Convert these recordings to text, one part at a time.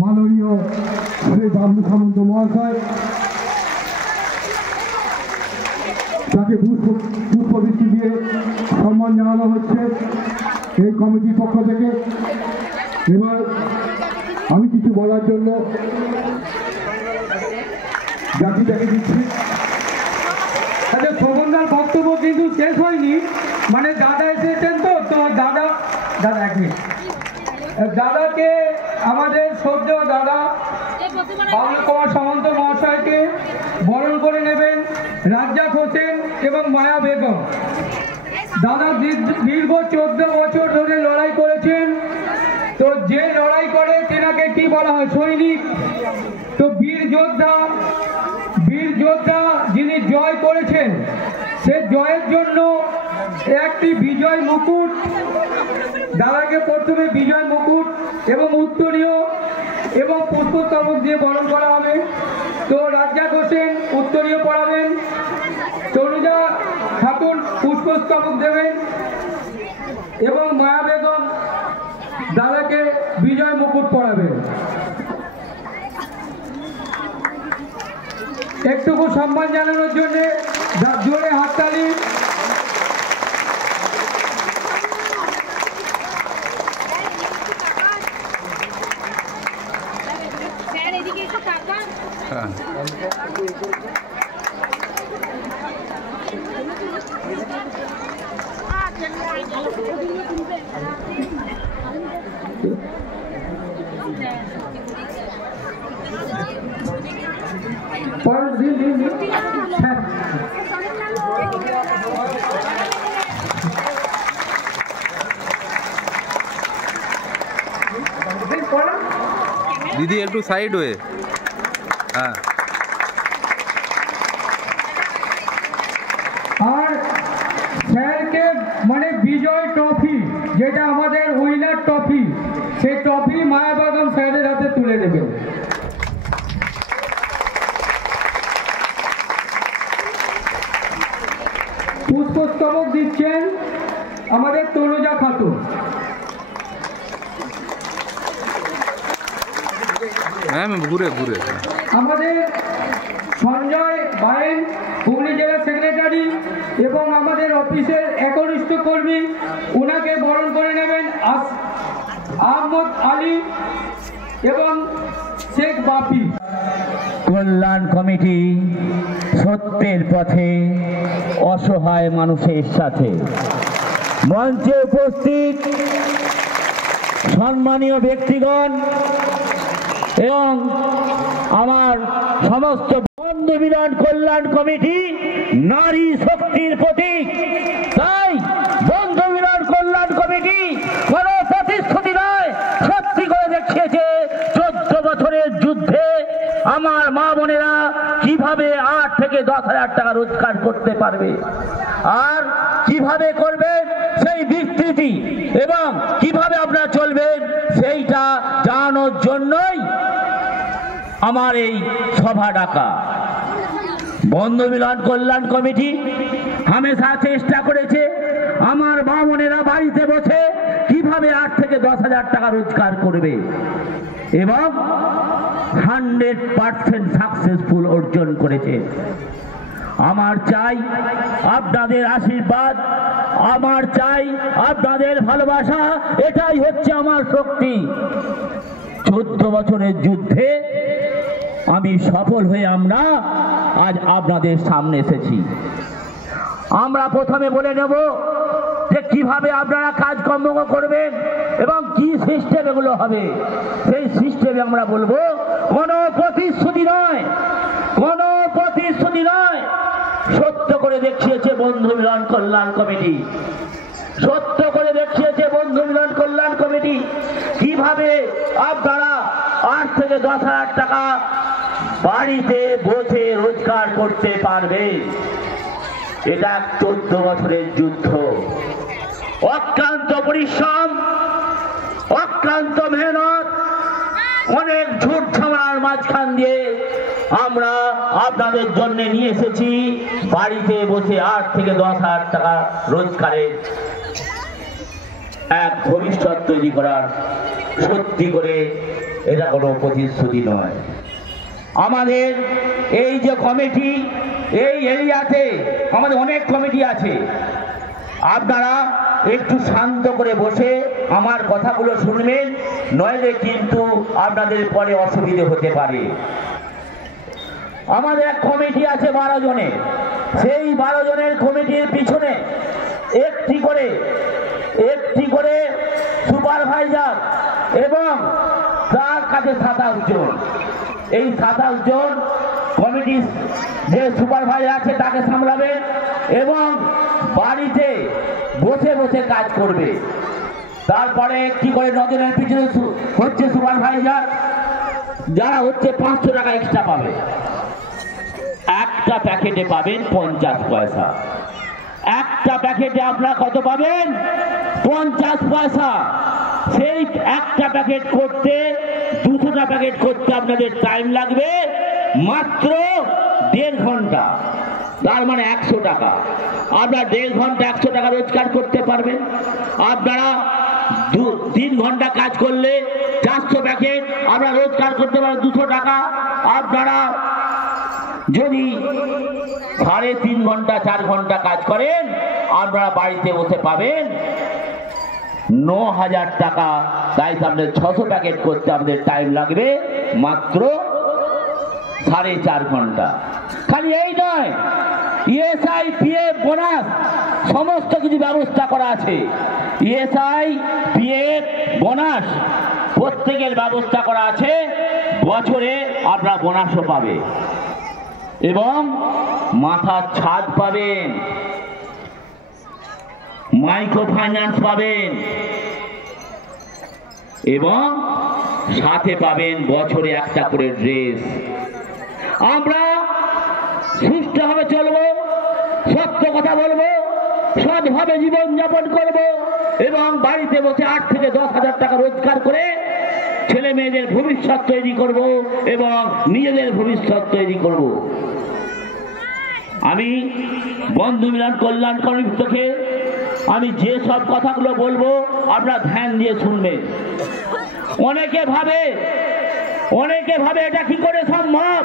মাননীয় শ্রী বাবলু সামন্ত মহাশয়, তাকে পুষ্পবৃষ্টি দিয়ে সম্মান জানানো হচ্ছে এই কমিটির পক্ষ থেকে। এবার আমি কিছু বলার জন্য জাতিটাকে দিচ্ছি। আচ্ছা, শোভনদার বক্তব্য কিন্তু শেষ হয়নি, মানে দাদা এসেছেন তো দাদা এক মিনিট, দাদাকে আমাদের সদ্য দাদা বাবলু কুমার সামন্ত মহাশয়কে বরণ করে নেবেন রাজ্জাক হোসেন এবং মায়া বেগম। দাদা দীর্ঘ 14 বছর ধরে লড়াই করেছেন। তো যে লড়াই করে তেনাকে কি বলা হয়? সৈনিক। তো বীর যোদ্ধা যিনি জয় করেছেন, সে জয়ের জন্য একটি বিজয় মুকুট, দাদাকে প্রথমে বিজয় মুকুট এবং উত্তরীয় এবং পুষ্পস্তবক দিয়ে বরণ করা হবে। তো রাজ্জাক হোসেন উত্তরীয় পড়াবেন, তনুজা খাতুন পুষ্পস্তবক দেবেন এবং মায়া বেগম দাদাকে বিজয় মুকুট পড়াবেন। একটুকু সম্মান জানানোর জন্য জোরে হাততালি। दीदी একটু সাইড হয়ে। হ্যাঁ, আর স্যারকে মানে বিজয় ট্রফি, যেটা আমাদের উইনার ট্রফি, সেই ট্রফি মায়া বেগম স্যারের হাতে তুলে দেবেন। পুষ্পস্তবক দিচ্ছেন আমাদের তনুজা খাতুন। ঘুরে ঘুরে আমাদের সঞ্জয় বাইন হুগলি জেলা সেক্রেটারি এবং আমাদের অফিসের একনিষ্ঠ কর্মী, ওনাকে বরণ করে নেবেন আহমদ আলী এবং শেখ বাপি। কল্যাণ কমিটি সত্যের পথে, অসহায় মানুষের সাথে। মঞ্চে উপস্থিত সম্মানীয় ব্যক্তিগণ এবং আমার সমস্ত বন্ধু মিলন কল্যাণ কমিটি নারী শক্তির প্রতীক। তাই বন্ধু মিলন কল্যাণ কমিটি কোনো প্রতিশ্রুতি নয়, সত্যি করে দেখিয়েছে 14 বছরের যুদ্ধে আমার মা বোনেরা কিভাবে 8 থেকে 10,000 টাকা রোজগার করতে পারবে, আর কিভাবে করবেন সেই বিস্তৃতি এবং কিভাবে আপনারা চলবেন সেইটা জানানোর জন্যই আমার এই সভা ডাকা। বন্ধু মিলন কল্যাণ কমিটি হামেশা চেষ্টা করেছে আমার মা বোনেরা বাড়িতে বসে কিভাবে 8 থেকে 10,000 টাকা রোজগার করবে এবং 100% সাকসেসফুল অর্জন করেছে। আমার চাই আপনাদের আশীর্বাদ, আমার চাই আপনাদের ভালোবাসা, এটাই হচ্ছে আমার শক্তি। 14 বছরের যুদ্ধে আমি সফল হয়ে আমরা আজ আপনাদের সামনে এসেছি। আমরা প্রথমে বলে নেব যে কিভাবে আপনারা কাজকর্ম করবেন এবং কি সিস্টেম এগুলো হবে। সেই সিস্টেমে আমরা বলবো কোনো প্রতিশ্রুতি নয়, কোনো প্রতিশ্রুতি নয়। সত্য করে দেখিয়েছে বন্ধু মিলন কল্যাণ কমিটি, সত্য করে দেখিয়েছে বন্ধু মিলন কল্যাণ কমিটি কিভাবে আপনারা 8 থেকে 10,000 টাকা বাড়িতে বসে রোজগার করতে পারবে। এটা 14 বছরের যুদ্ধ, অক্লান্ত পরিশ্রম, অক্লান্ত মেহনত, অনেক ঝুট ঝামেলার মাঝখান দিয়ে আমরা আপনাদের জন্য নিয়ে এসেছি বাড়িতে বসে 8 থেকে 10,000 টাকা রোজগারের এক ভবিষ্যৎ তৈরি করার। সত্যি করে এটা কোনো প্রতিশ্রুতি নয়। আমাদের এই যে কমিটি, এই এরিয়াতে আমাদের অনেক কমিটি আছে, আপনারা একটু শান্ত করে বসে আমার কথাগুলো শুনবেন, নইলে কিন্তু আপনাদের পরে অসুবিধে হতে পারে। আমাদের এক কমিটি আছে 12 জনের, সেই 12 জনের কমিটির পিছনে একটি করে সুপারভাইজার এবং তার কাছে 27 জন। এই 27 জন কমিটির যে সুপারভাইজার আছে তাকে সামলাবে এবং বাড়িতে বসে বসে কাজ করবে। তারপরে একটি করে 9 জনের পিছনে হচ্ছে সুপারভাইজার, যারা হচ্ছে 500 টাকা এক্সট্রা পাবে। একটা প্যাকেটে পাবেন 50 পয়সা। একটা প্যাকেটে আপনারা কত পাবেন? 50 পয়সা। সেই একটা প্যাকেট করতে 200টা প্যাকেট করতে আপনাদের টাইম লাগবে মাত্র 1.5 ঘন্টা। তার মানে 100 টাকা। আপনারা 1.5 ঘন্টা 100 টাকা রোজগার করতে পারবেন। আপনারা 3 ঘন্টা কাজ করলে 400 প্যাকেট আপনারা রোজগার করতে পারেন 200 টাকা। আপনারা যদি 3.5 ঘন্টা 4 ঘন্টা কাজ করেন, আপনারা বাড়িতে বসে পাবেন 9,000 টাকা। তাই আপনাদের 600 প্যাকেট করতে আপনাদের টাইম লাগবে মাত্র 4.5 ঘন্টা। খালি এই নয়, ইএসআই, পিএফ, বোনাস সমস্ত কিছু ব্যবস্থা করা আছে। ইএসআই, পিএফ, বোনাস প্রত্যেকের ব্যবস্থা করা আছে। বছরে আপনারা বোনাসও পাবে এবং মাথার ছাদ পাবেন, মাইক্রো ফাইন্যান্স পাবেন এবং সাথে পাবেন বছরে একটা করে ড্রেস। আমরা সুষ্ঠুভাবে চলবো, সত্য কথা বলবো, সৎভাবে জীবনযাপন করব এবং বাড়িতে বসে 8 থেকে 10,000 টাকা রোজগার করে ছেলে মেয়েদের ভবিষ্যৎ তৈরি করব এবং নিজেদের ভবিষ্যৎ তৈরি করব। আমি বন্ধু মিলন কল্যাণ কমিটি থেকে আমি যে সব কথাগুলো বলবো আপনারা ধ্যান দিয়ে শুনবেন। অনেকে ভাবে এটা কি করে সম্ভব?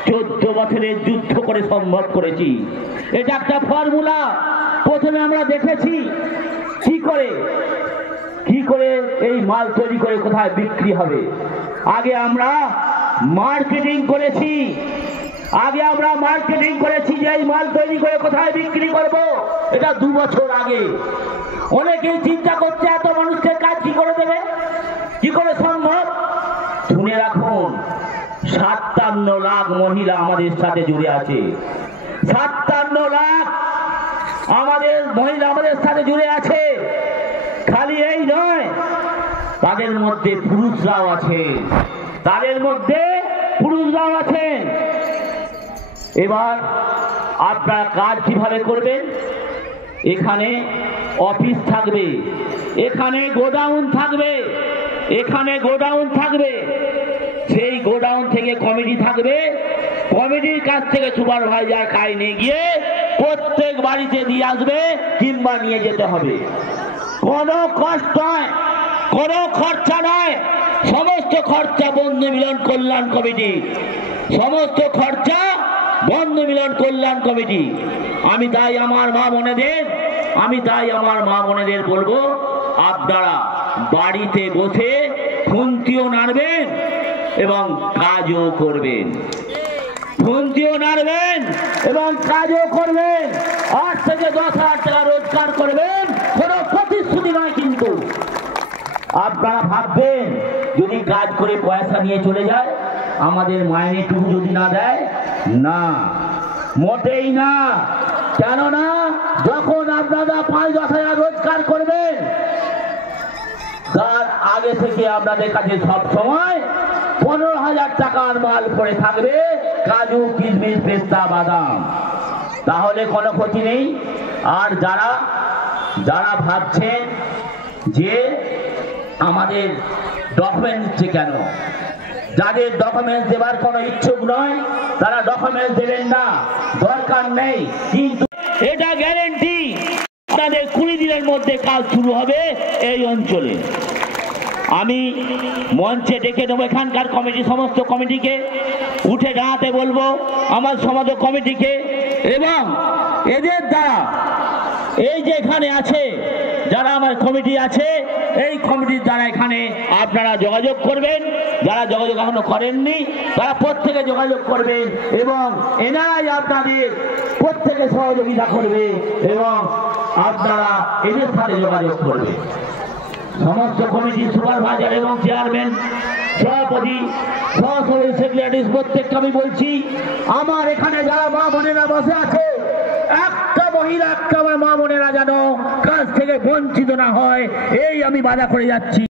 14 বছরের যুদ্ধ করে সম্ভব করেছি। এটা একটা ফর্মুলা। প্রথমে আমরা দেখেছি কি করে এই মাল তৈরি করে কোথায় বিক্রি হবে। আগে আমরা মার্কেটিং করেছি যে এই মাল তৈরি করে কোথায় বিক্রি করব। এটা 2 বছর আগে। অনেকেই চিন্তা করছে এত মানুষকে কাজ কি করে দেবে, কি করে সম্ভব। শুনে রাখুন, 57 লাখ মহিলা আমাদের সাথে জুড়ে আছে। 57 লাখ মহিলা আমাদের সাথে জুড়ে আছে। খালি এই নয়, তাদের মধ্যে পুরুষরাও আছেন। এবার আপনারা কাজ কিভাবে করবেন? এখানে অফিস থাকবে, এখানে গোডাউন থাকবে, সেই গোডাউন থেকে কমিটি থাকবে। কমিটির কাছ থেকে সুপারভাইজার কাজ নিয়ে গিয়ে প্রত্যেক বাড়িতে দিয়ে আসবে কিংবা নিয়ে যেতে হবে। কোনো কষ্ট নয়, কোনো খরচা নয়, সমস্ত খরচা বন্ধু মিলন কল্যাণ কমিটি, সমস্ত খরচা বন্ধু মিলন কল্যাণ কমিটি। আমি তাই আমার মা বোনেদের বলবো, আপনারা বাড়িতে বসে খুন্তিও নাড়বেন এবং কাজও করবেন। 8 থেকে 10,000 টাকা রোজগার করবেন, কোনো প্রতিশ্রুতি নয়। কিন্তু আপনারা ভাববেন যদি কাজ করে পয়সা নিয়ে চলে যায়, আমাদের মাইনেটুকু যদি না দেয়, না, মোটেই না। কেননা যখন আপনারা 5-10 হাজার রোজগার করবেন, তার আগে থেকে আপনাদের কাছে সব সময় 15,000 টাকার মাল পড়ে থাকবে, কাজু, কিশমিশ, পেস্তা, বাদাম। তাহলে কোনো ক্ষতি নেই। আর যারা ভাবছেন যে আমাদের ডকুমেন্টস কেন, যাদের ডকুমেন্টস দেওয়ার কোনো ইচ্ছুক নয়, তারা ডকুমেন্টস দেবেন না, দরকার নেই। কিন্তু এটা গ্যারেন্টি, আপনাদের 20 দিনের মধ্যে কাজ শুরু হবে এই অঞ্চলে। আমি মঞ্চে ডেকে দেবো এখানকার কমিটি, সমস্ত কমিটিকে উঠে দাঁড়াতে বলবো, আমার সমাজ কমিটিকে, এবং এদের দ্বারা এই যে এখানে আছে যারা আমার কমিটি আছে, এই কমিটির দ্বারা এখানে আপনারা যোগাযোগ করবেন। যারা যোগাযোগ এখনো করেননি তারা প্রত্যেকে যোগাযোগ করবেন, এবং এনারাই আপনাদের প্রত্যেকে সহযোগিতা করবে এবং আপনারা এদের সাথে যোগাযোগ করবেন। সমস্ত কমিটির সুপারভাইজার এবং চেয়ারম্যান, সভাপতি, সহসভাপতি, সেক্রেটারি প্রত্যেককে আমি বলছি, আমার এখানে যারা মা বোনেরা বসে আছে, একটা মহিলা, একটা মা বোনেরা যেন কাজ থেকে বঞ্চিত না হয়, এই আমি বাধা করে যাচ্ছি।